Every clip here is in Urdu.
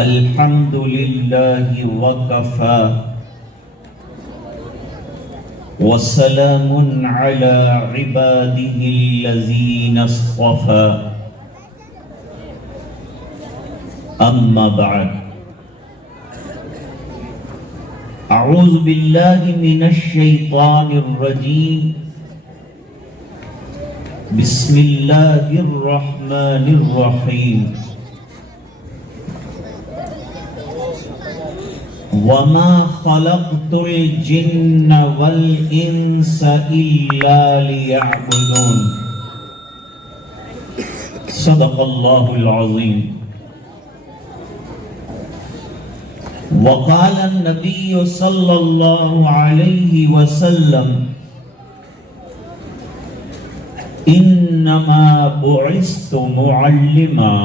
الحمد لله وكفى وسلام على عباده الذين اصطفى أما بعد أعوذ بالله من الشيطان الرجيم بسم الله الرحمن الرحيم وما خلقت الجن والإنس إلا ليعبدون صدق الله العظيم وقال النبي صلى الله عليه وسلم إنما بعثت معلما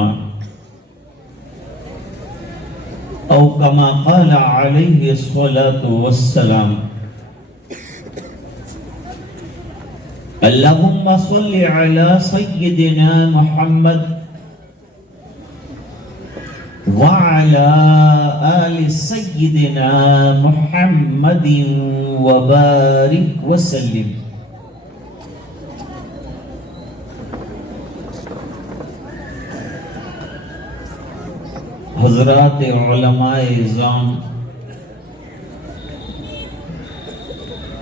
أو كما قال عليه الصلاة والسلام اللهم صل على سيدنا محمد وعلى آل سيدنا محمد وبارك وسلم. حضرات علماء اعظام،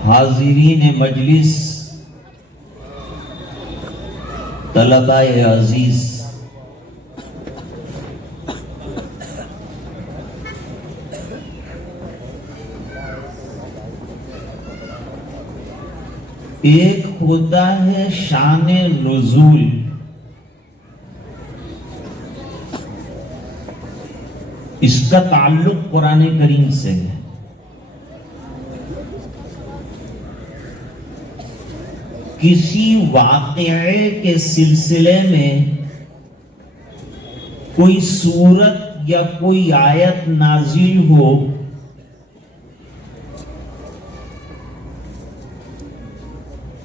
حاضرین مجلس، طلباء عزیز، ایک ہوتا ہے شان نزول، اس کا تعلق قرآن کریم سے ہے. کسی واقعے کے سلسلے میں کوئی سورت یا کوئی آیت نازل ہو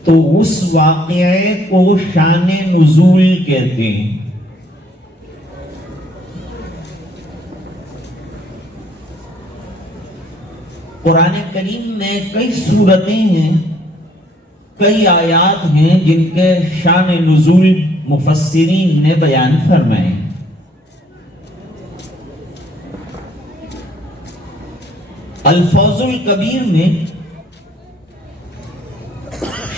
تو اس واقعے کو شان نزول کہتے ہیں. قرآن کریم میں کئی سورتیں ہیں، کئی آیات ہیں جن کے شان نزول مفسرین نے بیان فرمائے. الفوز الکبیر میں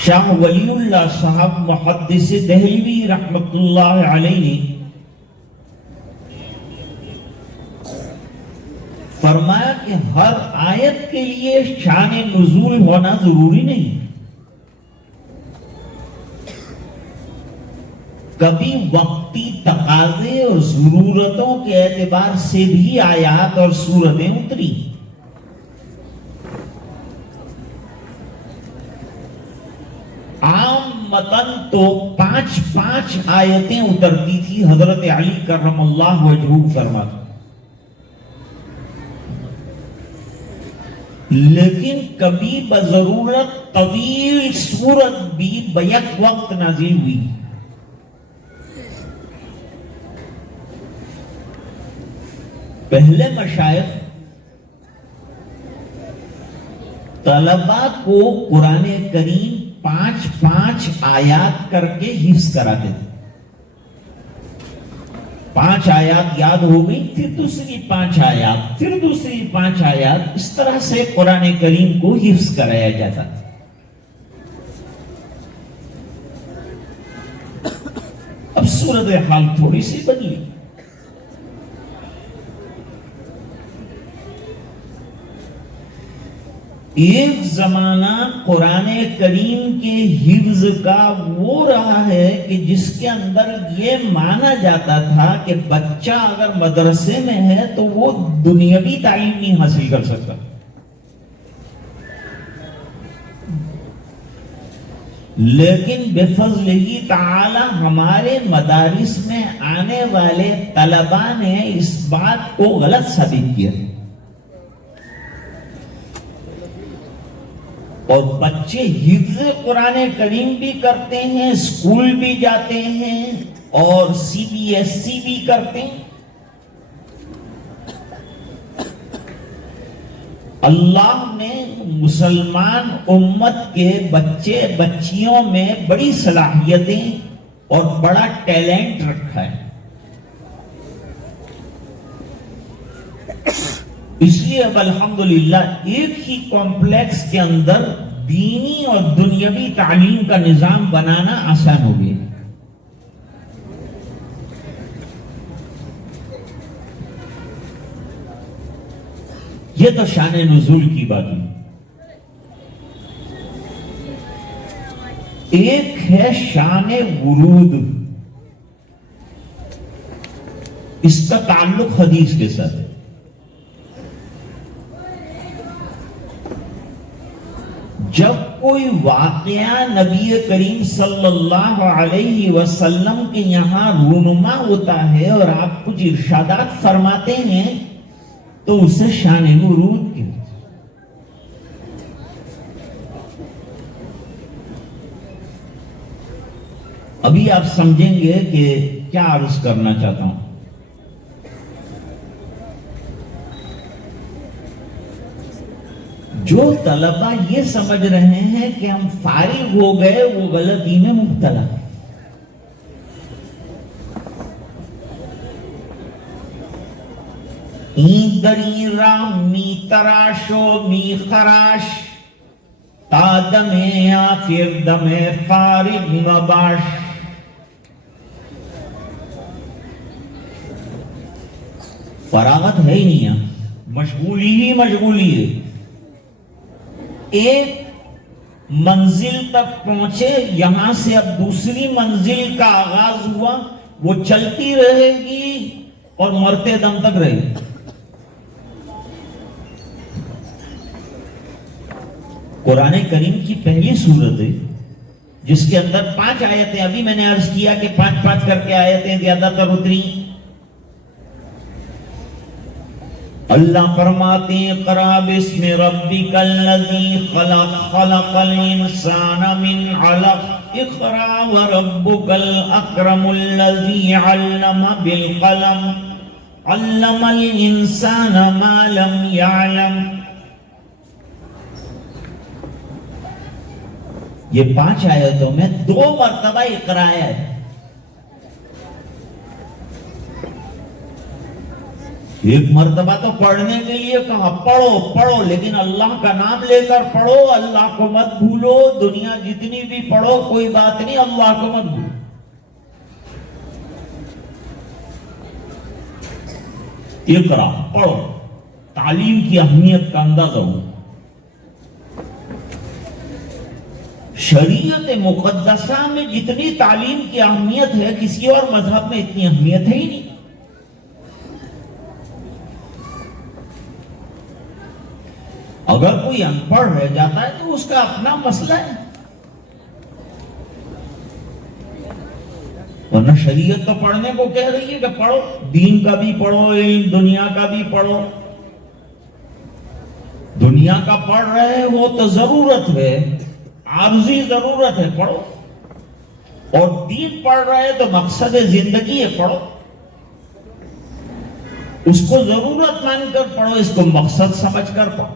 شاہ ولی اللہ صاحب محدث دہلوی رحمت اللہ علیہ نے فرمایا کہ ہر آیت کے لیے شان نزول ہونا ضروری نہیں. کبھی وقتی تقاضے اور ضرورتوں کے اعتبار سے بھی آیات اور سورتیں اتری. عام متن تو 5 آیتیں اترتی تھی. حضرت علی کرم اللہ وجہہ فرماتے لیکن کبھی بضرورت طویل سورت بھی بیک وقت نازل ہوئی. پہلے مشائخ طلباء کو قرآن کریم 5 آیات کر کے حفظ کراتے تھے. 5 آیات یاد ہو گئی، پھر دوسری 5 آیات، پھر دوسری 5 آیات، اس طرح سے قرآن کریم کو حفظ کرایا جاتا تھا. اب صورتحال تھوڑی سی بدلی. ایک زمانہ قرآن کریم کے حفظ کا وہ رہا ہے کہ جس کے اندر یہ مانا جاتا تھا کہ بچہ اگر مدرسے میں ہے تو وہ دنیاوی تعلیم نہیں حاصل کر سکتا. لیکن بفضلہ تعالی ہمارے مدارس میں آنے والے طلباء نے اس بات کو غلط ثابت کیا اور بچے حفظ قرآن کریم بھی کرتے ہیں، اسکول بھی جاتے ہیں اور CBSE بھی کرتے ہیں. اللہ نے مسلمان امت کے بچے بچیوں میں بڑی صلاحیتیں اور بڑا ٹیلنٹ رکھا ہے. اس لیے اب الحمدللہ ایک ہی کمپلیکس کے اندر دینی اور دنیاوی تعلیم کا نظام بنانا آسان ہو گیا. یہ تو شان نزول کی بات ہے. ایک ہے شان ورود. اس کا تعلق حدیث کے ساتھ ہے. جب کوئی واقعہ نبی کریم صلی اللہ علیہ وسلم کے یہاں رونما ہوتا ہے اور آپ کچھ ارشادات فرماتے ہیں تو اسے شان ورود کہتے ہیں. ابھی آپ سمجھیں گے کہ کیا عرض کرنا چاہتا ہوں. جو طلبہ یہ سمجھ رہے ہیں کہ ہم فارغ ہو گئے وہ غلطی میں مبتلا ہے. این دری را می تراش و می خراش تا دم آخر دم فارغ مباش. فراغت ہے ہی نہیں، مشغولی ہی مشغولی ہے. ایک منزل تک پہنچے، یہاں سے اب دوسری منزل کا آغاز ہوا، وہ چلتی رہے گی اور مرتے دم تک رہے گی. قرآن کریم کی پہلی سورت ہے جس کے اندر 5 آیتیں، ابھی میں نے عرض کیا کہ 5 کر کے آیتیں زیادہ تر اتری. اللہ فرماتے ہیں اقرأ باسم ربک الذی خلق خلق الانسان من علق اقرأ وربک الاکرم الذی علم بالقلم علم الانسان ما لم يعلم. یہ 5 آیتوں میں 2 مرتبہ اقرأ ہے. ایک مرتبہ تو پڑھنے کے لیے کہا پڑھو پڑھو، لیکن اللہ کا نام لے کر پڑھو، اللہ کو مت بھولو. دنیا جتنی بھی پڑھو کوئی بات نہیں، اللہ کو مت بھولو. اقرا پڑھو، تعلیم کی اہمیت کا اندازہ ہو. شریعت مقدسہ میں جتنی تعلیم کی اہمیت ہے کسی اور مذہب میں اتنی اہمیت ہے ہی نہیں. اگر کوئی ان پڑھ رہ جاتا ہے تو اس کا اپنا مسئلہ ہے، ورنہ شریعت تو پڑھنے کو کہہ رہی ہے کہ پڑھو، دین کا بھی پڑھو، علم دنیا کا بھی پڑھو. دنیا کا پڑھ رہے ہو تو ضرورت ہے، عارضی ضرورت ہے، پڑھو. اور دین پڑھ رہے تو مقصد زندگی ہے، پڑھو. اس کو ضرورت مان کر پڑھو، اس کو مقصد سمجھ کر پڑھو.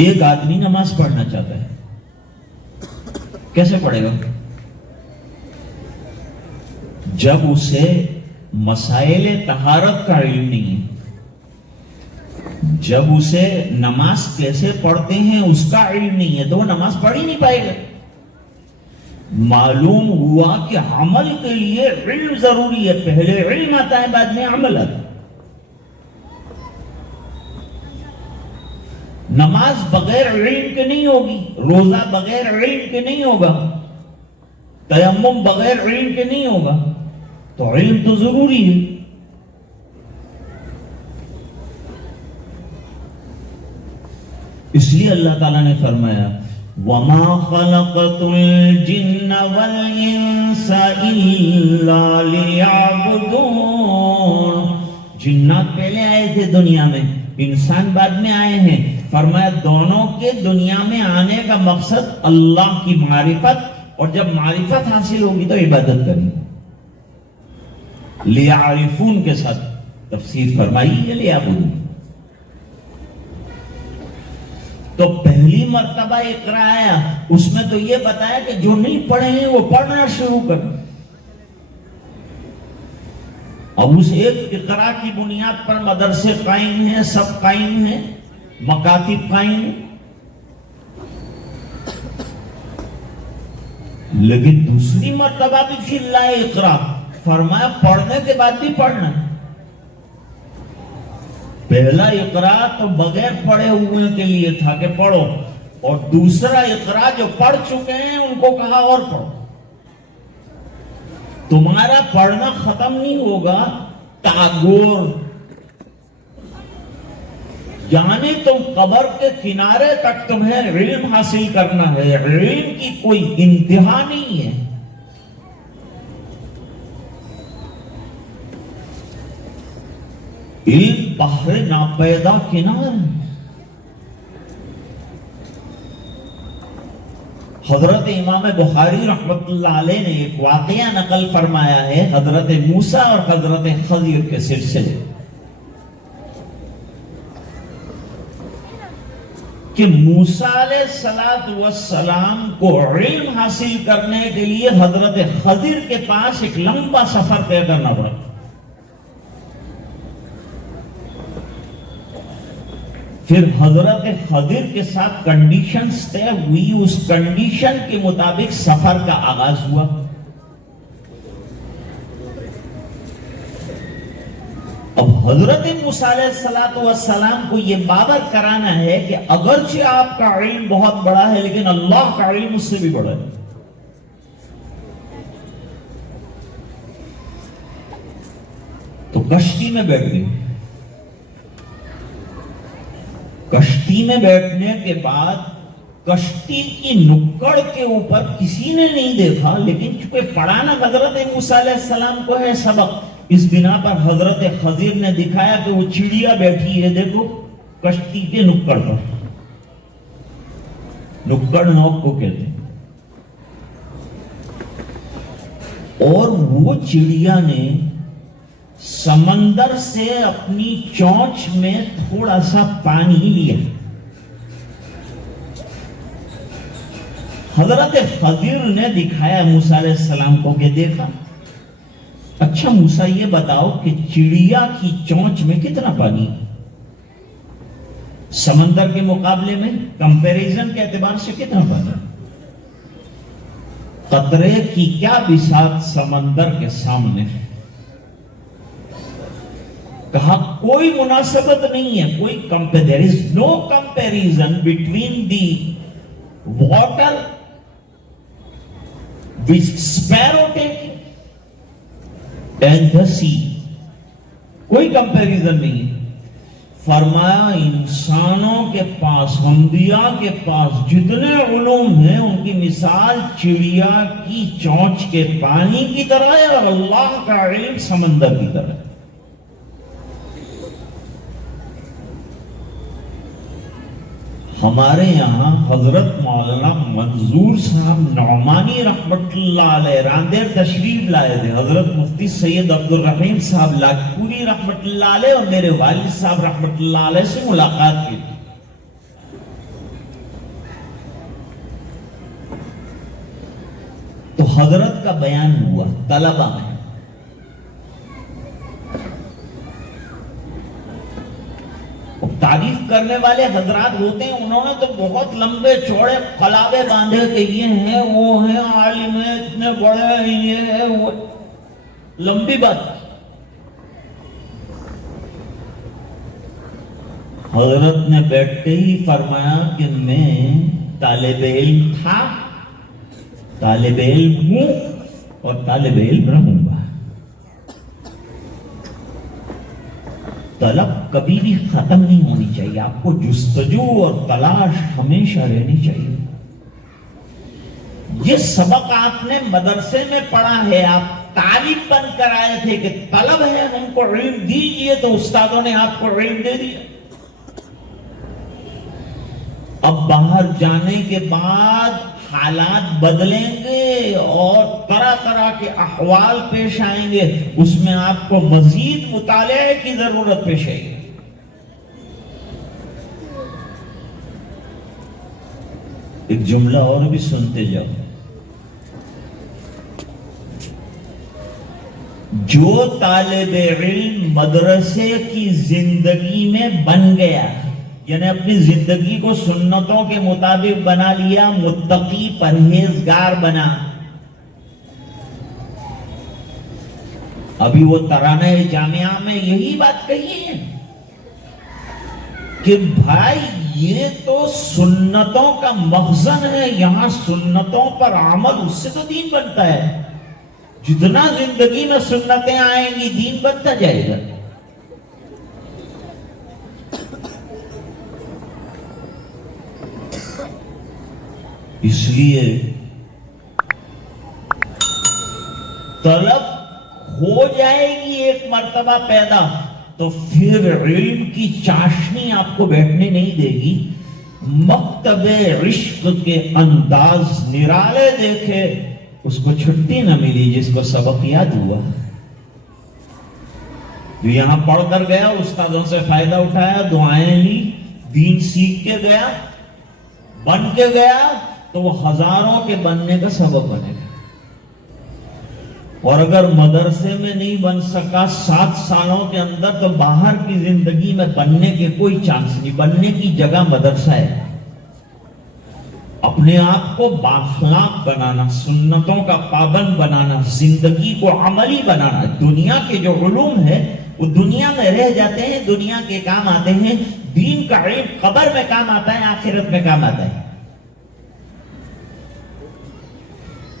ایک آدمی نماز پڑھنا چاہتا ہے، کیسے پڑھے گا؟ جب اسے مسائل طہارت کا علم نہیں ہے، جب اسے نماز کیسے پڑھتے ہیں اس کا علم نہیں ہے، تو وہ نماز پڑھ ہی نہیں پائے گا. معلوم ہوا کہ عمل کے لیے علم ضروری ہے، پہلے علم آتا ہے بعد میں عمل آتا ہے. نماز بغیر علم کے نہیں ہوگی، روزہ بغیر علم کے نہیں ہوگا، تیمم بغیر علم کے نہیں ہوگا. تو علم تو ضروری ہے. اس لیے اللہ تعالیٰ نے فرمایا وَمَا خَلَقْتُ الْجِنَّ وَالْإِنسَ إِلَّا لِيَعْبُدُونَ. جنات پہلے آئے تھے دنیا میں، انسان بعد میں آئے ہیں. فرمایا دونوں کے دنیا میں آنے کا مقصد اللہ کی معرفت، اور جب معرفت حاصل ہوگی تو عبادت کریں. لیعرفون کے ساتھ تفسیر فرمائی لے ابو. تو پہلی مرتبہ اقرا آیا، اس میں تو یہ بتایا کہ جو نہیں پڑھے ہیں وہ پڑھنا شروع کریں. اب اس ایک اقرا کی بنیاد پر مدرسے قائم ہیں، سب قائم ہیں، مکاتب قائم ہیں. لیکن دوسری مرتبہ بھی پھر لائے اقرا، فرمایا پڑھنے کے بعد بھی پڑھنا. پہلا اقرا تو بغیر پڑھے ہوئے کے لیے تھا کہ پڑھو، اور دوسرا اقرا جو پڑھ چکے ہیں ان کو کہا اور پڑھو. تمہارا پڑھنا ختم نہیں ہوگا تاغور، یعنی تم قبر کے کنارے تک تمہیں علم حاصل کرنا ہے. علم کی کوئی انتہا نہیں ہے. علم بحر ناپیدا کنار. حضرت امام بخاری رحمت اللہ علیہ نے ایک واقعہ نقل فرمایا ہے حضرت موسیٰ اور حضرت خضر کے سلسلے، کہ موسیٰ علیہ السلام کو علم حاصل کرنے کے لیے حضرت خضر کے پاس ایک لمبا سفر طے کرنا پڑا. پھر حضرت خضر کے ساتھ کنڈیشنز طے ہوئی، اس کنڈیشن کے مطابق سفر کا آغاز ہوا. اب حضرت موسیٰ علیہ السلام کو یہ باور کرانا ہے کہ اگرچہ آپ کا علم بہت بڑا ہے لیکن اللہ کا علم اس سے بھی بڑا ہے. تو کشتی میں بیٹھ گئے. کشتی میں بیٹھنے کے بعد کشتی کی نکڑ کے اوپر کسی نے نہیں دیکھا، لیکن چونکہ پڑھانا حضرت موسیٰ علیہ السلام کو ہے سبق، اس بنا پر حضرت خضر نے دکھایا کہ وہ چڑیا بیٹھی ہے، دیکھو کشتی کے نکڑ پر. نکڑ نوک کو کہتے ہیں. اور وہ چڑیا نے سمندر سے اپنی چونچ میں تھوڑا سا پانی لیا. حضرت خضر نے دکھایا موسیٰ علیہ السلام کو کہ دیکھا. اچھا موسیٰ یہ بتاؤ کہ چڑیا کی چونچ میں کتنا پانی؟ سمندر کے مقابلے میں کمپیریزن کے اعتبار سے کتنا پانی؟ قطرے کی کیا بساط سمندر کے سامنے. کہا کوئی مناسبت نہیں ہے، کوئی there is no comparison between the water which sparrow take and the sea. کوئی کمپیریزن نہیں ہے. فرمایا انسانوں کے پاس، انبیاء کے پاس جتنے علوم ہیں ان کی مثال چڑیا کی چونچ کے پانی کی طرح ہے، اور اللہ کا علم سمندر کی طرح ہے. ہمارے یہاں حضرت مولانا منظور صاحب نعمانی رحمت اللہ علیہ راندیر تشریف لائے تھے. حضرت مفتی سید عبد الرحیم صاحب لاجپوری رحمت اللہ علیہ اور میرے والد صاحب رحمت اللہ علیہ سے ملاقات کی. تو حضرت کا بیان ہوا طلبہ میں. تعریف کرنے والے حضرات ہوتے ہیں، انہوں نے تو بہت لمبے چوڑے قلابے باندھے کہ یہ ہیں وہ ہیں عالم ہیں اتنے بڑے ہیں، یہ ہے وہ، لمبی بات. حضرت نے بیٹھتے ہی فرمایا کہ میں طالب علم تھا، طالب علم ہوں اور طالب علم رہوں گا. طلب کبھی بھی ختم نہیں ہونی چاہیے، آپ کو جستجو اور تلاش ہمیشہ رہنی چاہیے. یہ سبق آپ نے مدرسے میں پڑھا ہے، آپ طالب بن کر آئے تھے کہ طلب ہے ہم کو علم دیجئے، تو استادوں نے آپ کو علم دے دیا. اب باہر جانے کے بعد حالات بدلیں گے اور طرح طرح کے احوال پیش آئیں گے، اس میں آپ کو مزید مطالعے کی ضرورت پیش آئے گی۔ ایک جملہ اور بھی سنتے جاؤ، جو طالب علم مدرسے کی زندگی میں بن گیا، یعنی اپنی زندگی کو سنتوں کے مطابق بنا لیا، متقی پرہیزگار بنا، ابھی وہ ترانہ جامعہ میں یہی بات کہی ہے کہ بھائی یہ تو سنتوں کا مخزن ہے، یہاں سنتوں پر عمل، اس سے تو دین بنتا ہے۔ جتنا زندگی میں سنتیں آئیں گی دین بنتا جائے گا۔ اس لیے طلب ہو جائے گی ایک مرتبہ پیدا تو پھر علم کی چاشنی آپ کو بیٹھنے نہیں دے گی۔ مکتب عشق کے انداز نرالے دیکھے، اس کو چھٹی نہ ملی جس کو سبق یاد ہوا۔ جو یہاں پڑھ کر گیا، استادوں سے فائدہ اٹھایا، دعائیں لی، دین سیکھ کے گیا، بن کے گیا، تو وہ ہزاروں کے بننے کا سبب بنے گا۔ اور اگر مدرسے میں نہیں بن سکا 7 سالوں کے اندر، تو باہر کی زندگی میں بننے کے کوئی چانس نہیں۔ بننے کی جگہ مدرسہ ہے۔ اپنے آپ کو بااخلاق بنانا، سنتوں کا پابند بنانا، زندگی کو عملی بنانا۔ دنیا کے جو علوم ہے وہ دنیا میں رہ جاتے ہیں، دنیا کے کام آتے ہیں۔ دین کا علم قبر میں کام آتا ہے، آخرت میں کام آتا ہے۔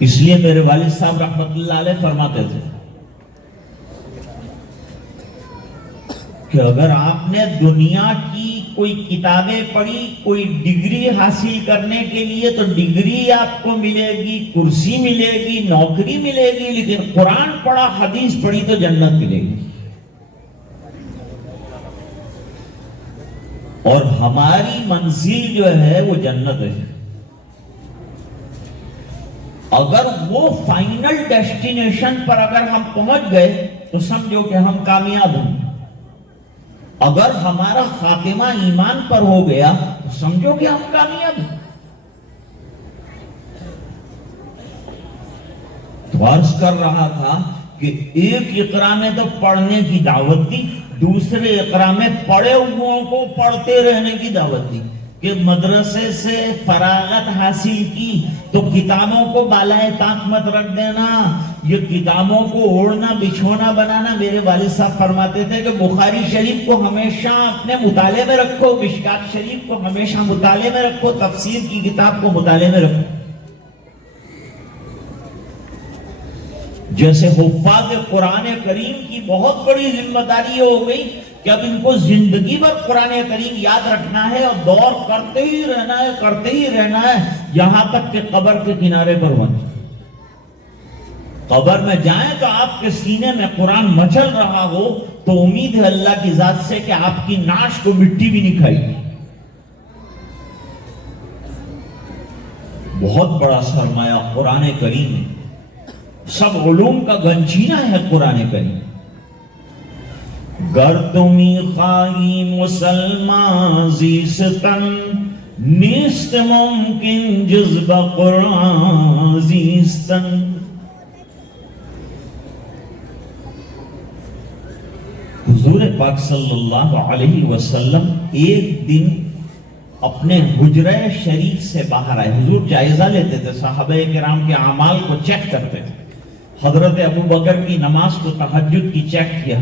اس لیے میرے والد صاحب رحمت اللہ علیہ فرماتے تھے کہ اگر آپ نے دنیا کی کوئی کتابیں پڑھی، کوئی ڈگری حاصل کرنے کے لیے، تو ڈگری آپ کو ملے گی، کرسی ملے گی، نوکری ملے گی، لیکن قرآن پڑھا، حدیث پڑھی تو جنت ملے گی۔ اور ہماری منزل جو ہے وہ جنت ہے۔ اگر وہ فائنل ڈیسٹینیشن پر اگر ہم پہنچ گئے تو سمجھو کہ ہم کامیاب ہیں۔ اگر ہمارا خاتمہ ایمان پر ہو گیا تو سمجھو کہ ہم کامیاب ہیں۔ تو عرض کر رہا تھا کہ ایک اقرا میں تو پڑھنے کی دعوت دی، دوسرے اقرا میں پڑھے ہوئوں کو پڑھتے رہنے کی دعوت دی کہ مدرسے سے فراغت حاصل کی تو کتابوں کو بالائے طاق مت رکھ دینا، یہ کتابوں کو اوڑھنا بچھونا بنانا۔ میرے والد صاحب فرماتے تھے کہ بخاری شریف کو ہمیشہ اپنے مطالعے میں رکھو، مشکات شریف کو ہمیشہ مطالعے میں رکھو، تفسیر کی کتاب کو مطالعے میں رکھو۔ جیسے حفاظ قرآن کریم کی بہت بڑی ذمہ داری ہو گئی کہ اب ان کو زندگی بھر قرآن کریم یاد رکھنا ہے اور دور کرتے ہی رہنا ہے، کرتے ہی رہنا ہے، یہاں تک کہ قبر کے کنارے پر پہنچے۔ قبر میں جائیں تو آپ کے سینے میں قرآن مچل رہا ہو تو امید ہے اللہ کی ذات سے کہ آپ کی ناش کو مٹی بھی نہیں کھائے گی۔ بہت بڑا سرمایہ قرآن کریم ہے، سب علوم کا گنجینہ ہے قرآن کریم۔ گر تمی خواہی مسلمان زیستن، نیست ممکن جز بقرآن زیستن۔ حضور پاک صلی اللہ علیہ وسلم ایک دن اپنے حجرہ شریف سے باہر آئے۔ حضور جائزہ لیتے تھے، صحابہ کرام کے اعمال کو چیک کرتے تھے۔ حضرت ابو بکر کی نماز کو، تہجد کی چیک کیا،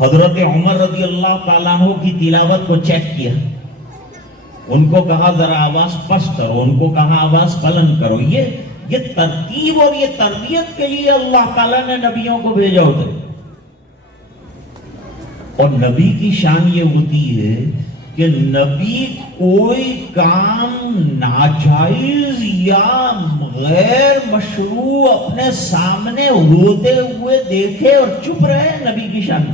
حضرت عمر رضی اللہ تعالیٰ عنہ کی تلاوت کو چیک کیا۔ ان کو کہا ذرا آواز پست کرو، ان کو کہا آواز بلند کرو۔ یہ ترتیب اور یہ تربیت کے لیے اللہ تعالیٰ نے نبیوں کو بھیجا ہوتا ہے۔ اور نبی کی شان یہ ہوتی ہے کہ نبی کوئی کام ناجائز یا غیر مشروع اپنے سامنے ہوتے ہوئے دیکھے اور چپ رہے، نبی کی شان۔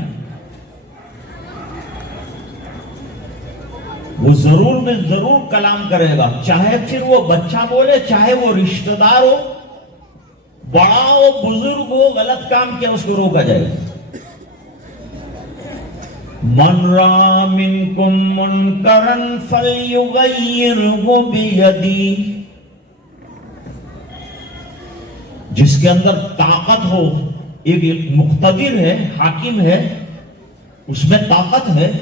وہ ضرور میں ضرور کلام کرے گا، چاہے پھر وہ بچہ بولے، چاہے وہ رشتہ دار ہو، بڑا ہو بزرگ ہو، غلط کام کیا اس کو روکا جائے گا۔ من را منکم منکرا فلیغیرہ بیدی، جس کے اندر طاقت ہو، ایک مقتدر ہے، حاکم ہے، اس میں طاقت ہے،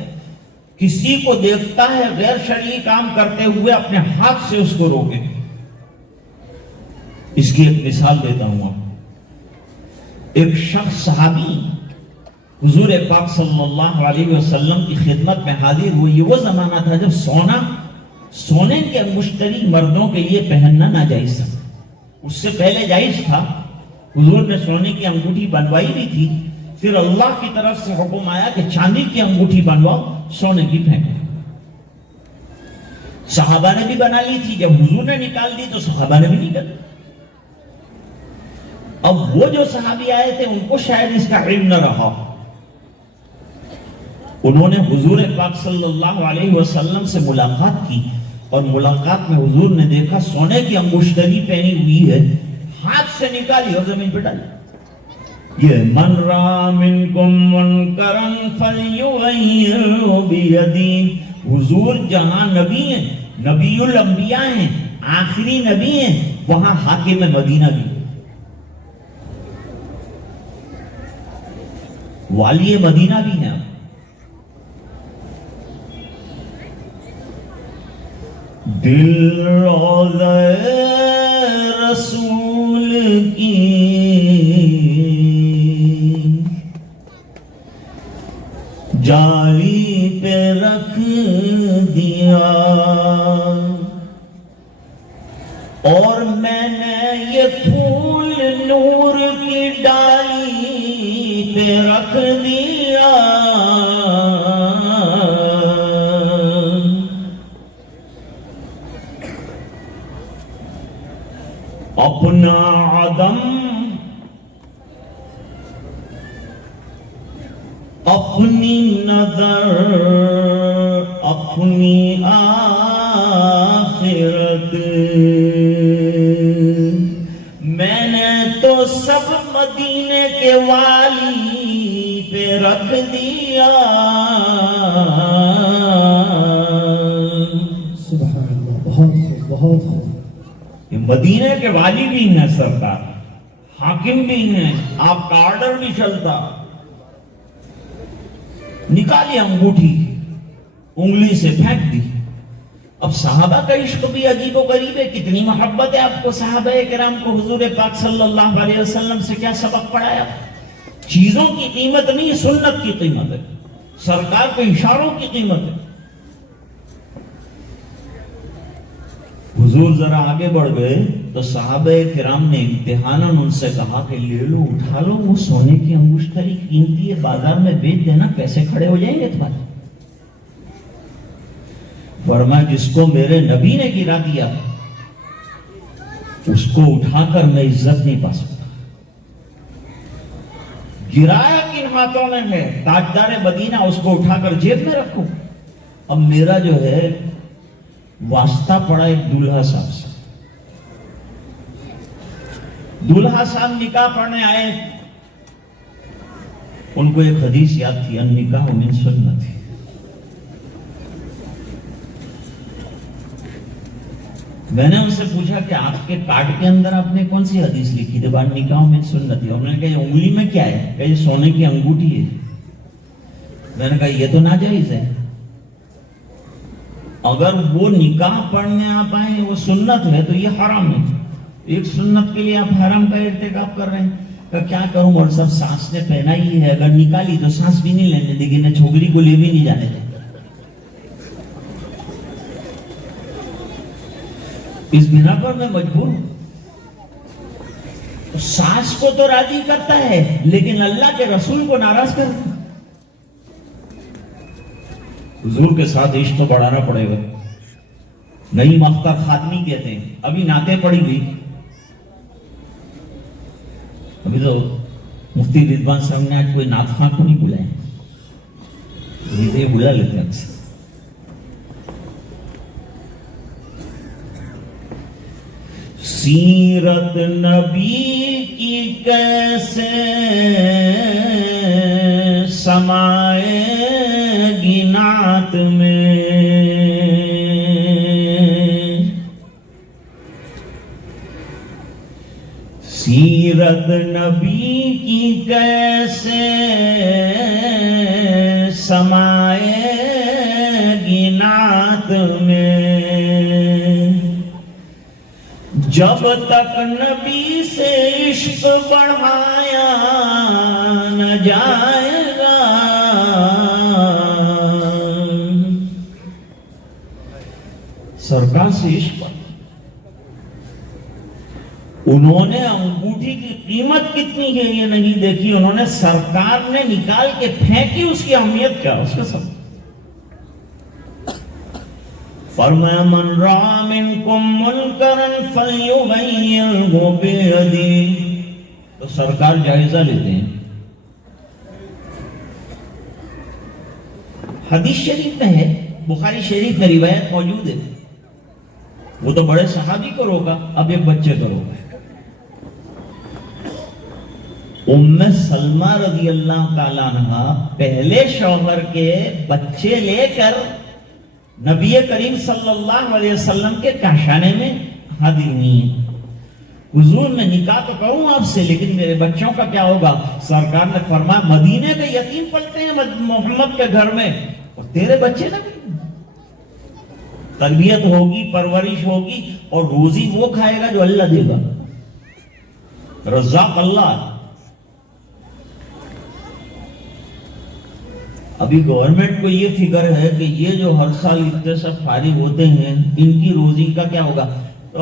کسی کو دیکھتا ہے غیر شرعی کام کرتے ہوئے اپنے ہاتھ سے اس کو روکے۔ اس کی ایک مثال دیتا ہوں آپ۔ ایک شخص صحابی حضور پاک صلی اللہ علیہ وسلم کی خدمت میں حاضر ہوئی۔ یہ وہ زمانہ تھا جب سونے کے انگشتری مردوں کے لیے پہننا ناجائز تھا۔ اس سے پہلے جائز تھا، حضور نے سونے کی انگوٹھی بنوائی بھی تھی، پھر اللہ کی طرف سے حکم آیا کہ چاندی کی انگوٹھی بنواؤ، سونے کی پھینکو۔ صحابہ نے بھی بنا لی تھی، جب حضور نے نکال دی تو صحابہ نے بھی نکال دی۔ اب وہ جو صحابی آئے تھے ان کو شاید اس کا علم نہ رہا، انہوں نے حضور پاک صلی اللہ علیہ وسلم سے ملاقات کی، اور ملاقات میں حضور نے دیکھا سونے کی انگشتری پہنی ہوئی ہے، ہاتھ سے نکالی اور زمین پہ ڈالی۔ یہ من را منکم منکرا فلیغیرہ بیدی، حضور جہاں نبی ہیں، نبی الانبیاء ہیں، آخری نبی ہیں، وہاں حاکم مدینہ بھی، والی مدینہ بھی ہیں۔ دل روضہ رسول کی جاری پہ رکھ دیا، اور میں نے یہ پھول نور کی ڈالی پہ رکھ دیا، اپنا عدم اپنی نظر اپنی آخرت، میں نے تو سب مدینے کے والی پہ رکھ دیا۔ سبحان اللہ، بہت بہت خوب۔ یہ مدینے کے والی بھی ہیں سرکار، حاکم بھی ہیں، آپ کا آرڈر بھی چلتا۔ نکالی انگوٹھی، انگلی سے پھینک دی۔ اب صحابہ کا عشق بھی عجیب و غریب ہے، کتنی محبت ہے آپ کو صحابہ کرام کو۔ حضور پاک صلی اللہ علیہ وسلم سے کیا سبق پڑھایا؟ چیزوں کی قیمت نہیں، سنت کی قیمت ہے، سرکار کے اشاروں کی قیمت ہے۔ حضور ذرا آگے بڑھ گئے تو صحابہ کرام نے امتحاناً ان سے کہا کہ لے لو، اٹھا لو، وہ سونے کی انگشتری قیمتی ہے، بازار میں بیچ دینا، پیسے کھڑے ہو جائیں گے تمہارے۔ فرمایا جس کو میرے نبی نے گرا دیا اس کو اٹھا کر میں عزت نہیں پا سکتا۔ گرایا کن ہاتھوں نے ہے؟ تاجدار مدینہ، اس کو اٹھا کر جیب میں رکھوں؟ اب میرا جو ہے واسطہ پڑا ایک دولہا صاحب سے۔ دولہا صاحب نکاح پڑھنے آئے، ان کو ایک حدیث یاد تھی، النکاح من سنتی۔ میں نے ان سے پوچھا کہ آپ کے کارڈ کے اندر آپ نے کون سی حدیث لکھی تھی؟ النکاح من سنتی۔ انہوں نے کہا یہ انگلی میں کیا ہے؟ کہ یہ سونے کی انگوٹھی ہے۔ میں نے کہا یہ تو ناجائز ہے، اگر وہ نکاح پڑھنے آپ آئیں وہ سنت ہے تو یہ حرام ہے۔ ایک سنت کے لیے آپ حرام کا ارتکاب کر رہے ہیں۔ کہ کیا کروں اور سب سانس نے پہنا ہی ہے، اگر نکالی تو سانس بھی نہیں لینے دے گی، نہ چھوکری کو لے بھی نہیں جانے دے۔ اس بنا پر میں مجبور ہوں۔ سانس کو تو راضی کرتا ہے لیکن اللہ کے رسول کو ناراض کرتا ہے۔ حضور کے ساتھ عشق تو بڑھانا پڑے گا۔ نعیم اختر خاتمی کہتے ہیں، ابھی نعتیں پڑھی گئی، ابھی تو مفتی رضوان صاحب نے آج کوئی نعت خواں کو نہیں بلائے، یہ بلا لیتے ہیں اکثر۔ سیرت نبی کی کیسے سمائے گی نعت میں، سیرت نبی کی کیسے سمائے گی نعت میں، جب تک نبی سے عشق بڑھایا نہ جائے گا، سرکار سے عشق بڑھا، انہوں نے انگوٹھی کی قیمت کتنی ہے یہ نہیں دیکھی، انہوں نے سرکار نے نکال کے پھینکی اس کی اہمیت کیا اس کے سب۔ فرمایا من رأى منکم منکرا فلیغیرہ بیدہ، تو سرکار جائزہ لیتے ہیں۔ حدیث شریف میں ہے، بخاری شریف میں روایت موجود ہے، وہ تو بڑے صحابی کو روکا، اب ایک بچے کو روکا۔ ام سلمہ رضی اللہ تعالیٰ عنہ پہلے شوہر کے بچے لے کر نبی کریم صلی اللہ علیہ وسلم کے کاشانے میں حاضر ہوئی ہیں۔ حضور میں نکاح تو کروں آپ سے، لیکن میرے بچوں کا کیا ہوگا؟ سرکار نے فرمایا مدینے کے یتیم پلتے ہیں محمد کے گھر میں، اور تیرے بچے نہ تربیت ہوگی، پرورش ہوگی، اور روزی وہ کھائے گا جو اللہ دے گا، رزاق اللہ۔ ابھی گورنمنٹ کو یہ فکر ہے کہ یہ جو ہر سال اتنے سب فارغ ہوتے ہیں ان کی روزی کا کیا ہوگا، تو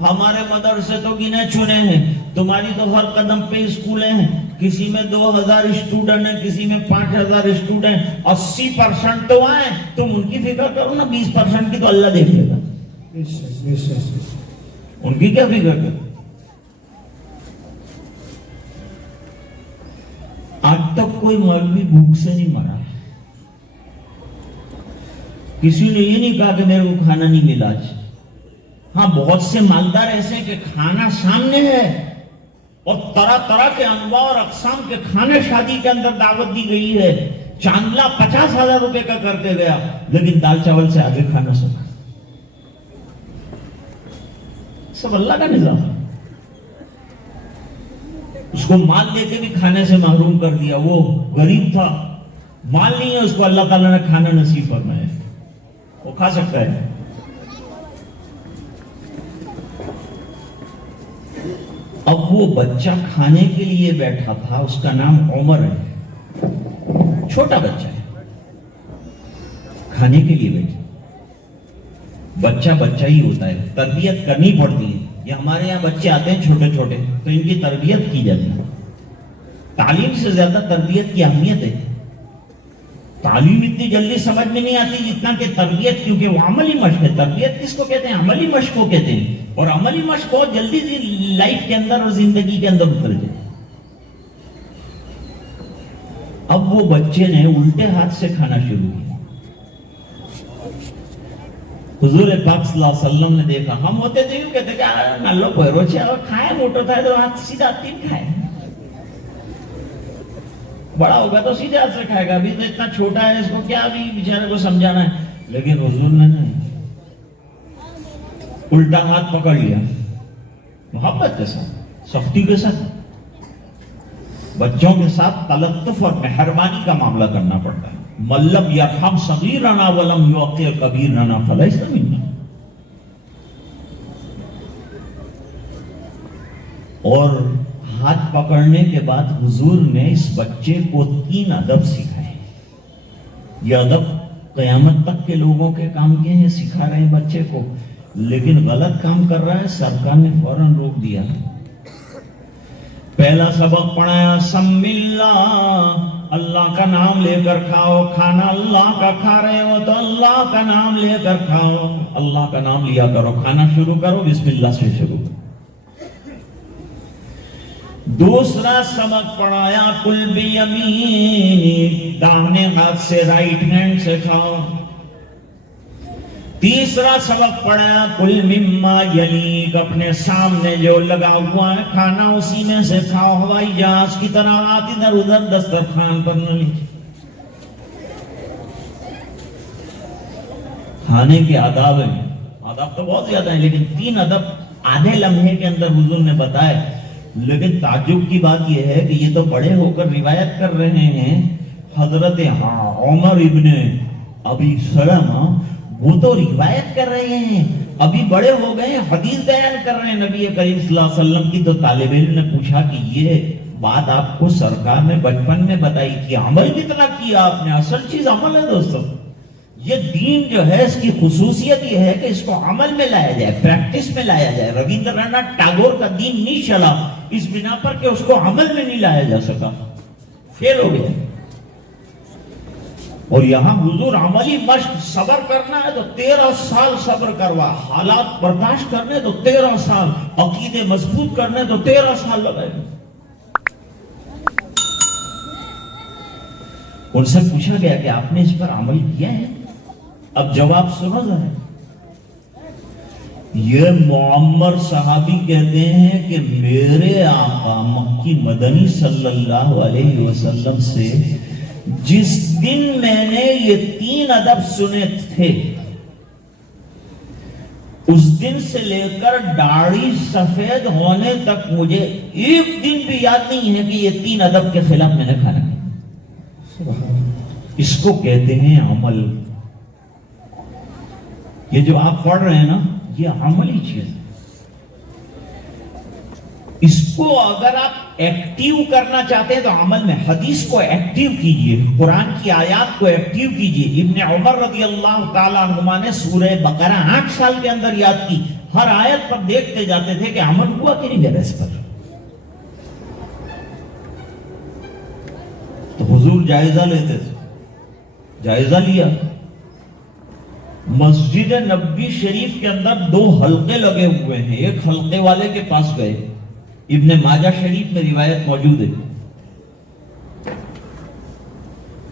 ہمارے مدرسے تو گنے چنے ہیں، تمہاری تو ہر قدم پہ اسکولیں ہیں، کسی میں 2000 اسٹوڈنٹ ہیں، کسی میں 5000 اسٹوڈنٹ، 80% تو آئیں، تم ان کی فکر کرو نا، 20% کی تو اللہ دیکھ لے گا، ان کی کیا فکر کرو۔ آج تک کوئی مولوی بھوک سے نہیں مرا، کسی نے یہ نہیں کہا کہ میرے کو کھانا نہیں ملا آج۔ ہاں بہت سے مالدار ایسے ہیں کہ کھانا سامنے ہے اور طرح طرح کے انواع اور اقسام کے کھانے شادی کے اندر دعوت دی گئی ہے، چاندلہ 50,000 روپے کا کر کے گیا، لیکن دال چاول سے آگے کھانا سکا، سب اللہ کا نظام ہے۔ اس کو مال دے کے بھی کھانے سے محروم کر دیا، وہ غریب تھا، مال نہیں ہے، اس کو اللہ تعالیٰ نے کھانا نصیب فرمایا، وہ کھا سکتا ہے۔ اب وہ بچہ کھانے کے لیے بیٹھا تھا، اس کا نام عمر ہے، چھوٹا بچہ ہے، کھانے کے لیے بیٹھا۔ بچہ بچہ ہی ہوتا ہے، تربیت کرنی پڑتی ہے۔ یہ ہمارے یہاں بچے آتے ہیں چھوٹے چھوٹے تو ان کی تربیت کی جاتی ہے، تعلیم سے زیادہ تربیت کی اہمیت ہے۔ تعلیم اتنی جلدی سمجھ میں نہیں آتی جتنا کہ تربیت، کیونکہ وہ عملی مشق ہے۔ تربیت کس کو کہتے ہیں؟ عملی مشق کو کہتے ہیں، اور عملی مشق بہت جلدی لائف کے اندر اور زندگی کے اندر اتر جائے۔ اب وہ بچے نے الٹے ہاتھ سے کھانا شروع کیا۔ حضور پاک صلی اللہ علیہ وسلم نے دیکھا، ہم ہوتے تھے یوں کہتے کہ نالو پہرو چھے اور کھائے، موٹو تھا تو ہاتھ سیدھا تین کھائے، بڑا ہوگا تو سیدھے ہاتھ سے کھائے گا، ابھی تو اتنا چھوٹا ہے، اس کو کیا ابھی بیچارے کو سمجھانا ہے۔ لیکن حضور نے نہیں، الٹا ہاتھ پکڑ لیا، محبت کے ساتھ، سختی کے ساتھ۔ بچوں کے ساتھ تلطف اور مہربانی کا معاملہ کرنا پڑتا ہے۔ ملم یرحم صغیرنا ولم یوقر کبیرنا فلیس منا۔ اور ہاتھ پکڑنے کے بعد حضور نے اس بچے کو 3 ادب سکھائے۔ یہ ادب قیامت تک کے لوگوں کے کام کے ہیں، سکھا رہے ہیں بچے کو، لیکن غلط کام کر رہا ہے، سرکار نے فوراً روک دیا۔ پہلا سبق پڑھایا، سم اللہ، اللہ کا نام لے کر کھاؤ، کھانا اللہ کا کھا رہے ہو تو اللہ کا نام لے کر کھاؤ، اللہ کا نام لیا کرو، کھانا شروع کرو بسم اللہ سے شروع کرو۔ دوسرا سبق پڑھایا، کل بیمین، داہنے ہاتھ سے، رائٹ ہینڈ سے کھاؤ۔ تیسرا سبق پڑھا کل مما یلیک، اپنے سامنے جو لگا ہوا ہے کھانا اسی میں سے کھاؤ، ہوائی جہاز کی طرح ہاتھ ادھر ادھر دسترخوان پر نہ لیجیے۔ کھانے کے آداب ہیں، آداب تو بہت زیادہ ہیں، لیکن 3 ادب آدھے لمحے کے اندر حضور نے بتائے۔ لیکن تعجب کی بات یہ ہے کہ یہ تو بڑے ہو کر روایت کر رہے ہیں، حضرت عمر ابن ابی سلمہ وہ تو روایت کر رہے ہیں، ابھی بڑے ہو گئے، حدیث بیان کر رہے ہیں نبی کریم صلی اللہ علیہ وسلم کی۔ تو طالب علم نے پوچھا کہ یہ بات آپ کو سرکار نے بچپن میں بتائی تھی، عمل کتنا کیا آپ نے؟ اصل چیز عمل ہے دوستو۔ یہ دین جو ہے اس کی خصوصیت یہ ہے کہ اس کو عمل میں لایا جائے، پریکٹس میں لایا جائے۔ رویندر ناتھ ٹیگور کا دین نہیں چلا اس بنا پر کہ اس کو عمل میں نہیں لایا جا سکا، فیل ہو گیا۔ اور یہاں حضور عملی مشق، صبر کرنا ہے تو 13 سال صبر کروا، حالات برداشت کرنے تو 13 سال، عقیدے مضبوط کرنے تو 13 سال لگائے۔ ان سے پوچھا گیا کہ آپ نے اس پر عمل کیا ہے؟ اب جواب سنو ذرا۔ یہ معمر صحابی کہتے ہیں کہ میرے آقا مکی مدنی صلی اللہ علیہ وسلم سے جس دن میں نے یہ 3 ادب سنے تھے، اس دن سے لے کر داڑھی سفید ہونے تک مجھے ایک دن بھی یاد نہیں ہے کہ یہ 3 ادب کے خلاف میں نے کھانا کھایا۔ اس کو کہتے ہیں عمل۔ یہ جو آپ پڑھ رہے ہیں نا، یہ عملی چیز ہے۔ اس کو اگر آپ ایکٹیو کرنا چاہتے ہیں تو عمل میں حدیث کو ایکٹیو کیجئے، قرآن کی آیات کو ایکٹیو کیجئے۔ ابن عمر رضی اللہ تعالیٰ عنہما نے سورہ بقرہ 8 سال کے اندر یاد کی، ہر آیت پر دیکھتے جاتے تھے کہ عمل ہوا کہ نہیں میرا اس پر۔ تو حضور جائزہ لیتے تھے، جائزہ لیا۔ مسجد نبوی شریف کے اندر 2 حلقے لگے ہوئے ہیں، ایک حلقے والے کے پاس گئے، ابن ماجہ شریف میں روایت موجود ہے۔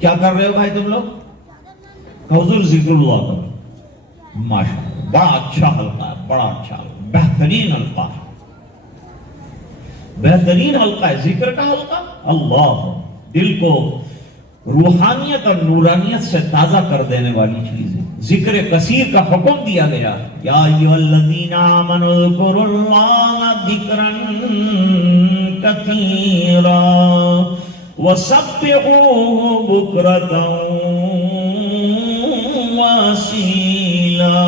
کیا کر رہے ہو بھائی تم لوگ؟ حضور ذکر اللہ کرو۔ ماشاءاللہ، بڑا اچھا حلقہ ہے، بڑا اچھا حلقہ، بہترین حلقہ ہے، بہترین حلقہ ہے، ذکر کا حلقہ۔ اللہ، دل کو روحانیت اور نورانیت سے تازہ کر دینے والی چیز ہے۔ ذکر کثیر کا حکم دیا گیا، یا ایھا الذین آمنوا اذکروا اللہ ذکرا کثیرا وسبحوہ بکرۃ واصیلا۔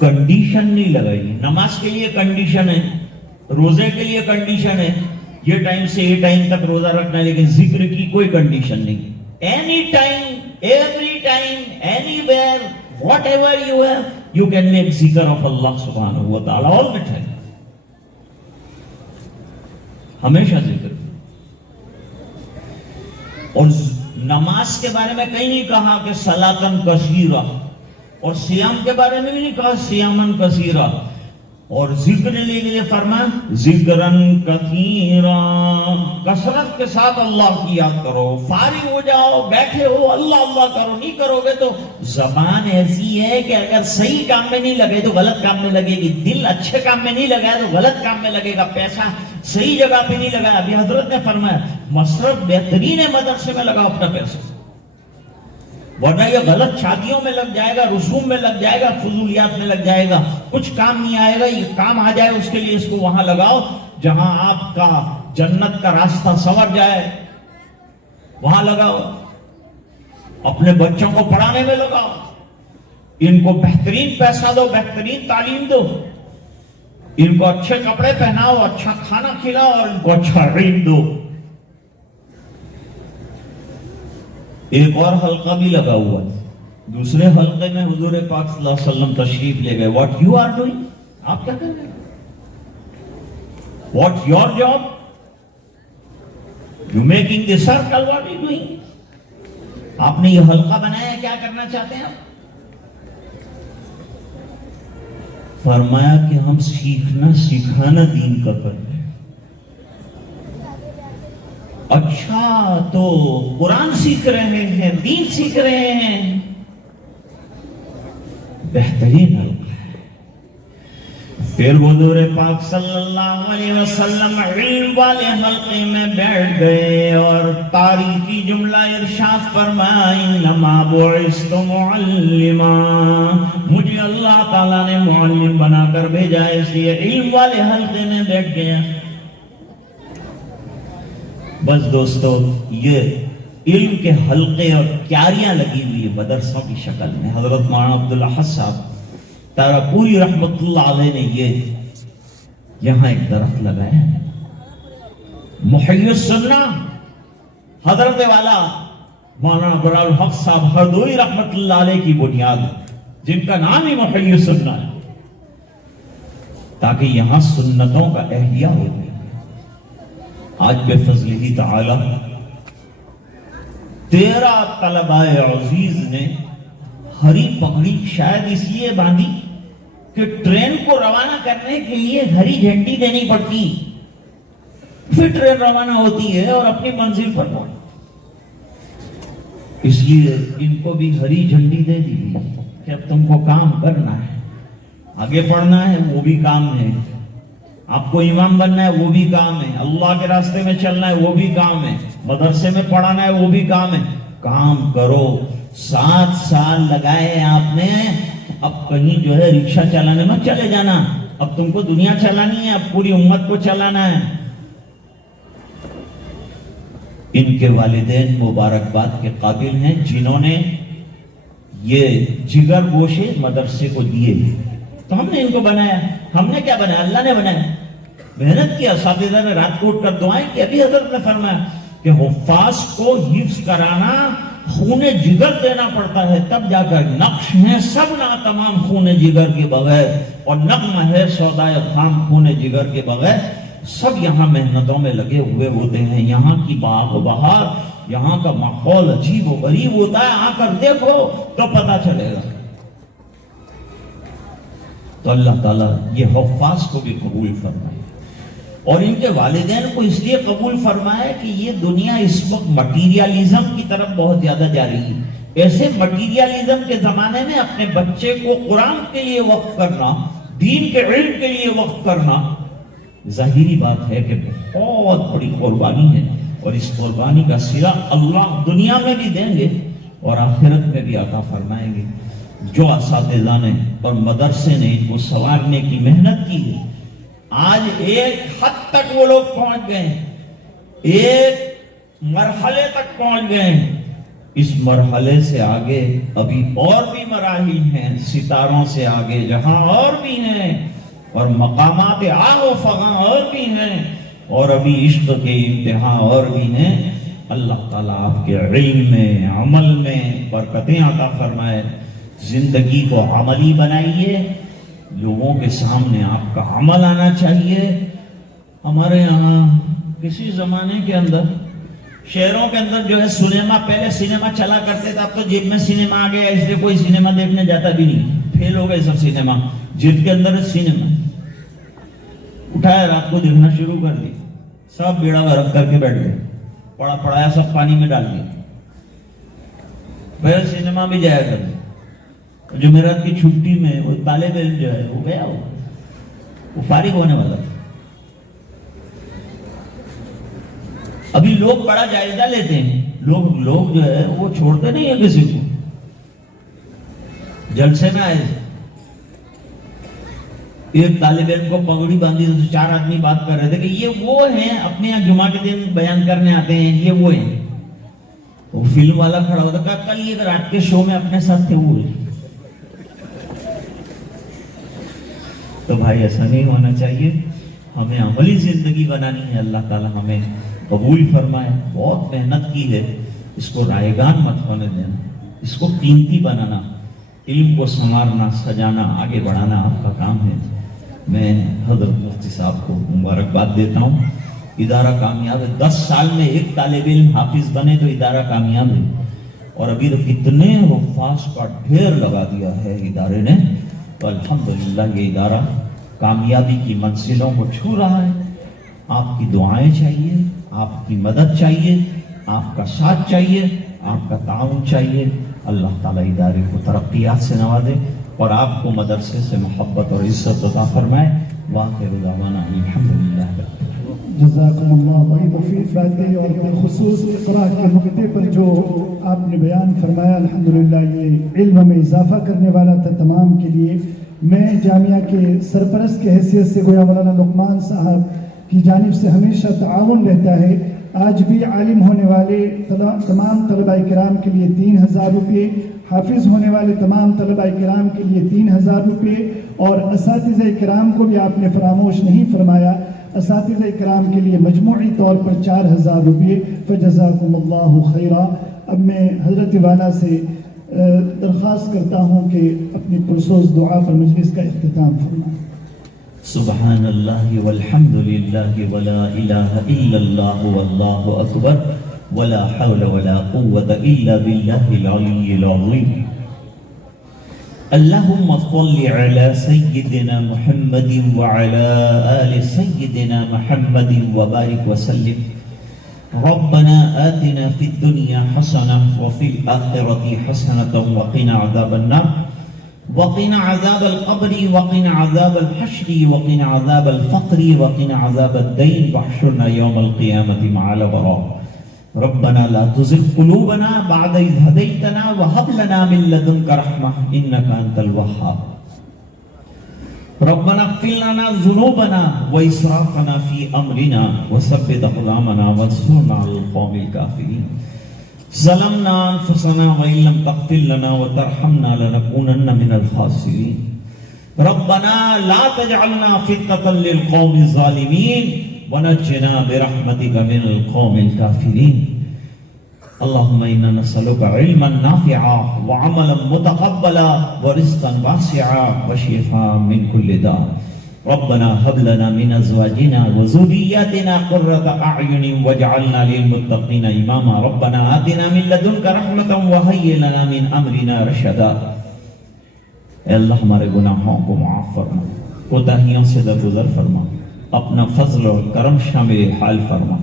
کنڈیشن نہیں لگائی، نماز کے لیے کنڈیشن ہے، روزے کے لیے کنڈیشن ہے، یہ ٹائم سے یہ ٹائم تک روزہ رکھنا ہے، لیکن ذکر کی کوئی کنڈیشن نہیں۔ Any time, every time, any where, what ever you have, you can make ذکر آف اللہ سبحانہ و تعالیٰ آل دا ٹائم، ہمیشہ ذکر۔ اور نماز کے بارے میں کہیں نہیں کہا کہ صلاۃً کثیرہ، اور سیام کے بارے میں بھی نہیں کہا سیاماً کثیرہ، اور ذکر کے لیے فرمایا ذکراً کثیرا، کثرت کے ساتھ اللہ کی یاد کرو، فارغ ہو جاؤ، بیٹھے ہو، اللہ اللہ کرو، نہیں کرو گے تو زبان ایسی ہے کہ اگر صحیح کام میں نہیں لگے تو غلط کام میں لگے گی، دل اچھے کام میں نہیں لگا تو غلط کام میں لگے گا، پیسہ صحیح جگہ پہ نہیں لگایا۔ ابھی حضرت نے فرمایا مصرف بہترین مدرسے میں لگاؤ اپنا پیسہ، ورنہ یہ غلط شادیوں میں لگ جائے گا، رسوم میں لگ جائے گا، فضولیات میں لگ جائے گا، کچھ کام نہیں آئے گا۔ یہ کام آ جائے اس کے لیے اس کو وہاں لگاؤ جہاں آپ کا جنت کا راستہ سنور جائے، وہاں لگاؤ۔ اپنے بچوں کو پڑھانے میں لگاؤ، ان کو بہترین پیسہ دو، بہترین تعلیم دو، ان کو اچھے کپڑے پہناؤ، اچھا کھانا کھلاؤ، اور ان کو اچھا علم دو۔ ایک اور حلقہ بھی لگا ہوا ہے، دوسرے حلقے میں حضور پاک صلی اللہ علیہ وسلم تشریف لے گئے۔ واٹ یو آر ڈوئنگ، آپ کیا کر رہے ہیں؟ What your job, you making the circle, what you doing? آپ نے یہ حلقہ بنایا ہے، کیا کرنا چاہتے ہیں آپ؟ فرمایا کہ ہم سیکھنا سکھانا دین کا کر رہے ہیں۔ اچھا تو قرآن سیکھ رہے ہیں، دین سیکھ رہے ہیں، بہترین حلقہ ہے۔ پھر حضور پاک صلی اللہ علیہ وسلم علم والے حلقے میں بیٹھ گئے اور تاریخی جملہ ارشاد فرمایا، انما بعثت معلما، مجھے اللہ تعالیٰ نے معلم بنا کر بھیجا، اس لیے علم والے حلقے میں بیٹھ گیا۔ بس دوستو، یہ علم کے حلقے اور کیاریاں لگی ہوئی ہے مدرسوں کی شکل میں۔ حضرت مولانا عبدالحق صاحب تارپوری رحمت اللہ علیہ نے یہ یہاں ایک درخت لگایا ہے، محی السنہ حضرت والا مولانا عبدالحق صاحب ہردوئی رحمت اللہ علیہ کی بنیاد، جن کا نام ہی محی السنہ ہے، تاکہ یہاں سنتوں کا احیاء ہو جائے۔ آج بے فضلہ تعالی 13 طلباء عزیز نے ہری پگڑی شاید اس لیے باندھی کہ ٹرین کو روانہ کرنے کے لیے ہری جھنڈی دینی پڑتی، پھر ٹرین روانہ ہوتی ہے اور اپنی منزل پر پہنچتی، اس لیے ان کو بھی ہری جھنڈی دے دی کہ اب تم کو کام کرنا ہے، آگے پڑھنا ہے وہ بھی کام ہے، آپ کو امام بننا ہے وہ بھی کام ہے، اللہ کے راستے میں چلنا ہے وہ بھی کام ہے، مدرسے میں پڑھانا ہے وہ بھی کام ہے، کام کرو۔ 7 سال لگائے آپ نے، اب کہیں جو ہے رکشہ چلانے میں چلے جانا، اب تم کو دنیا چلانی ہے، اب پوری امت کو چلانا ہے۔ ان کے والدین مبارکباد کے قابل ہیں جنہوں نے یہ جگر گوشے مدرسے کو دیے، تو ہم نے ان کو بنایا۔ ہم نے کیا بنایا؟ اللہ نے بنایا، محنت کیا، اساتذہ نے رات کو اٹھ کر دعائیں کی۔ ابھی حضرت نے فرمایا کہ حفاظ کو حفظ کرانا خون جگر دینا پڑتا ہے، تب جا کر نقش ہے سب نا تمام خون جگر کے بغیر، اور نغمہ ہے سودائے خام خون جگر کے بغیر، سب یہاں محنتوں میں لگے ہوئے ہوتے ہیں۔ یہاں کی باغ و بہار، یہاں کا ماحول عجیب و غریب ہوتا ہے، آ کر دیکھو تو پتہ چلے گا۔ تو اللہ تعالیٰ یہ حفاظ کو بھی قبول فرمائے، اور ان کے والدین کو اس لیے قبول فرمائے کہ یہ دنیا اس وقت مٹیریالزم کی طرف بہت زیادہ جا رہی ہے۔ ایسے مٹیریالزم کے زمانے میں اپنے بچے کو قرآن کے لیے وقف کرنا، دین کے علم کے لیے وقف کرنا، ظاہری بات ہے کہ بہت بڑی قربانی ہے، اور اس قربانی کا صلہ اللہ دنیا میں بھی دیں گے اور آخرت میں بھی عطا فرمائیں گے۔ جو اساتذہ نے اور مدرسے نے ان کو سنوارنے کی محنت کی ہے، آج ایک حد تک وہ لوگ پہنچ گئے ہیں، ایک مرحلے تک پہنچ گئے ہیں۔ اس مرحلے سے آگے ابھی اور بھی مراحل ہیں، ستاروں سے آگے جہاں اور بھی ہیں، اور مقامات آہ و فغاں اور بھی ہیں، اور ابھی عشق کے امتحان اور بھی ہیں۔ اللہ تعالیٰ آپ کے علم میں، عمل میں برکتیں عطا فرمائے۔ زندگی کو عملی بنائیے، لوگوں کے سامنے آپ کا عمل آنا چاہیے۔ ہمارے یہاں کسی زمانے کے اندر شہروں کے اندر جو ہے سنیما، پہلے سنیما چلا کرتے تھے، اب تو جیب میں سنیما آ گیا، اس لیے کوئی سنیما دیکھنے جاتا بھی نہیں، فیل ہو گئے سب سنیما، جیب کے اندر سنیما اٹھایا، رات کو دیکھنا شروع کر دی، سب بیڑا غرق کر کے بیٹھ گئے، پڑا پڑایا سب پانی میں ڈال دیا۔ پھر سنیما بھی جایا کرتے، جمعرات کی چھٹی میں وہ طالب علم جو ہے وہ گیا، وہ فارغ ہونے والا تھا۔ ابھی لوگ بڑا جائزہ لیتے ہیں، لوگ جو ہے وہ چھوڑتے نہیں ہیں کسی کو۔ جلسے میں آئے، ایک طالب علم کو پگڑی باندھی تو 4 آدمی بات کر رہے تھے کہ یہ وہ ہیں اپنے یہاں جمعہ کے دن بیان کرنے آتے ہیں، یہ وہ ہیں۔ وہ فلم والا کھڑا ہوتا، کہا کل یہ رات کے شو میں اپنے ساتھ تھے وہ۔ تو بھائی ایسا نہیں ہونا چاہیے، ہمیں عملی زندگی بنانی ہے۔ اللہ تعالیٰ ہمیں قبول فرمائے۔ بہت محنت کی ہے، اس کو رائگان مت ہونے دینا، اس کو قیمتی بنانا، علم کو سنوارنا، سجانا، آگے بڑھانا آپ کا کام ہے۔ میں حضرت مفتی صاحب کو مبارکباد دیتا ہوں، ادارہ کامیاب ہے۔ 10 سال میں ایک طالب علم حافظ بنے تو ادارہ کامیاب ہے، اور ابھی تو کتنے حفاظ کا ڈھیر لگا دیا ہے ادارے نے، تو الحمدللہ یہ ادارہ کامیابی کی منزلوں کو چھو رہا ہے۔ آپ کی دعائیں چاہیے، آپ کی مدد چاہیے، آپ کا ساتھ چاہیے، آپ کا تعاون چاہیے. اللہ تعالیٰ ادارے کو ترقیات سے نوازے اور آپ کو مدرسے سے محبت اور عزت عطا فرمائے. وآخر دعوانا الحمدللہ. جزاکم اللہ. بڑی مفید باتیں اور بالخصوص اقرا کے نقطے پر جو آپ نے بیان فرمایا الحمدللہ یہ علم میں اضافہ کرنے والا تھا تمام کے لیے. میں جامعہ کے سرپرست کی حیثیت سے گویا مولانا لقمان صاحب کی جانب سے ہمیشہ تعاون رہتا ہے. آج بھی عالم ہونے والے تمام طلباء کرام کے لیے 3000 روپے، حافظ ہونے والے تمام طلباء کرام کے لیے 3000 روپے، اور اساتذہ کرام کو بھی آپ نے فراموش نہیں فرمایا، اساتذہ کرام کے لیے مجموعی طور پر 4000 روپے. فجزاکم اللہ خیرا. اب میں حضرت والا سے درخواست کرتا ہوں کہ اپنی پرسوز دعا پر مجلس کا اختتام فرمائیں. سبحان اللہ والحمد للہ ولا الہ الا اللہ واللہ اکبر ولا حول ولا قوة الا باللہ العلی العظیم. اللہم صل علی سیدنا محمد وعلی آل سیدنا محمد وبارک وسلم. ربنا آتنا في الدنيا حسنة وفي الآخرة حسنة وقنا عذاب النار وقنا عذاب القبر وقنا عذاب الحشر وقنا عذاب الفقر وقنا عذاب الدين واحشرنا يوم القيامة مع الأبرار. ربنا لا تزغ قلوبنا بعد إذ هديتنا وهب لنا من لدنك رحمة إنك أنت الوهاب. ربنا اغفر لنا ذنوبنا وإسرافنا في أمرنا وثبت أقدامنا وانصرنا على القوم الكافرين. ظلمنا أنفسنا وإن لم تغفر لنا وترحمنا لنكونن من الخاسرين. ربنا لا تجعلنا فتنة للقوم الظالمين ونجنا برحمتك من القوم الكافرين. اللهم إنا نسألك علما نافعا وعملا متقبلا ورزقا واسعا وشفاء من كل داء. ربنا هب لنا من أزواجنا وذرياتنا قرة أعين واجعلنا للمتقين إماما. ربنا آتنا من لدنك رحمة وهيئ لنا من أمرنا رشدا. اے اللہ ہمارے گناہوں کو معاف فرما، کوتاہیوں سے درگزر فرما، اپنا فضل اور کرم شامل حال فرما،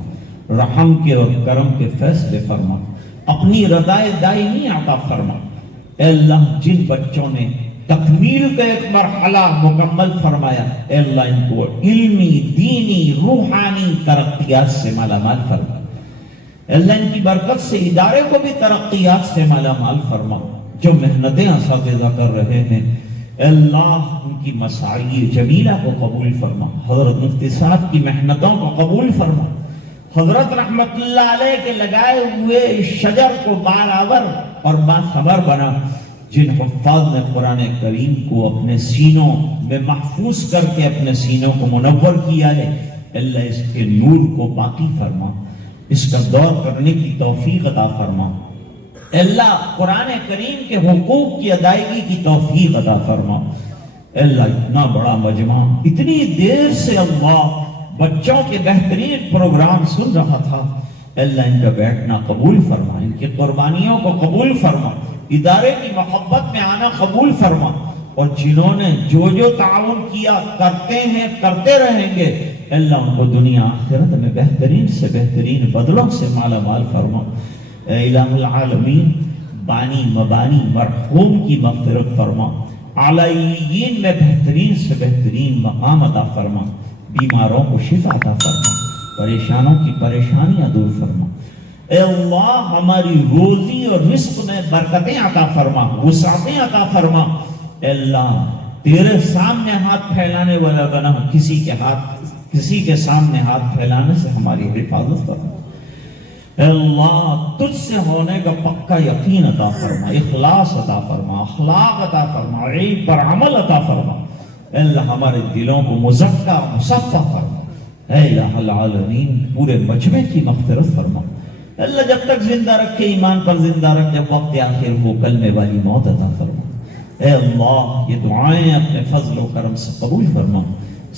رحم کے اور کرم کے فیصلے فرما، اپنی رضائے دائمی عطا فرما. اے اللہ جن بچوں نے تکمیل کا ایک مرحلہ مکمل فرمایا، اے اللہ ان کو علمی، دینی، روحانی ترقیات سے مالا مال فرما. اے اللہ ان کی برکت سے ادارے کو بھی ترقیات سے مالا مال فرما. جو محنتیں اساتذہ کر رہے ہیں اے اللہ ان کی مساعی جمیلہ کو قبول فرما. حضرت مفتی صاحب کی محنتوں کو قبول فرما. حضرت رحمت اللہ علیہ کے لگائے ہوئے شجر کو بارآور اور باثمر بنا. جن حفاظ نے قرآن کریم کو اپنے سینوں میں محفوظ کر کے اپنے سینوں کو منور کیا ہے، اللہ اس کے نور کو باقی فرما، اس کا دور کرنے کی توفیق عطا فرما. اللہ قرآن کریم کے حقوق کی ادائیگی کی توفیق عطا فرما. اللہ اتنا بڑا مجمع اتنی دیر سے اللہ بچوں کے بہترین پروگرام سن رہا تھا، اللہ ان کا بیٹھنا قبول فرما، ان کی قربانیوں کو قبول فرما، ادارے کی محبت میں آنا قبول فرما. اور جنہوں نے جو تعاون کیا، کرتے ہیں، کرتے رہیں گے، اللہ ان کو دنیا آخرت میں بہترین سے بہترین بدلوں سے مالا مال فرما. اے الہ العالمین، بانی مبانی مرحوم کی مغفرت فرما، اعلیین میں بہترین سے بہترین مقام عطا فرما. بیماروں کو شفا عطا فرما، پریشانوں کی پریشانیاں دور فرما. اے اللہ ہماری روزی اور رزق میں برکتیں عطا فرما، وسعتیں عطا فرما. اے اللہ تیرے سامنے ہاتھ پھیلانے والا بنا، کسی کے سامنے ہاتھ پھیلانے سے ہماری حفاظت فرما. اے اللہ تجھ سے ہونے کا پکا یقین عطا فرما، اخلاص عطا فرما، اخلاق عطا فرما، علم پر عمل عطا فرما. اے اللہ ہمارے دلوں کو مزکا مصفا فرما. اے الہ العالمین پورے مجمع کی مغفرت فرما. اللہ جب تک زندہ رکھے ایمان پر زندہ رکھ، جب وقت آخر ہو کلمے والی موت عطا فرما. اے اللہ یہ دعائیں اپنے فضل و کرم سے قبول فرما.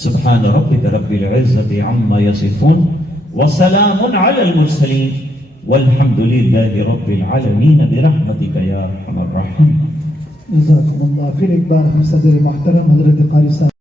سبحان ربک رب العزت عما یصفون وسلام علی المرسلین والحمد للہ رب العالمین برحمتک یا ارحم الراحمین. جزاکم اللہ. پھر ایک بار ہم صدر محترم حضرت قاری صاحب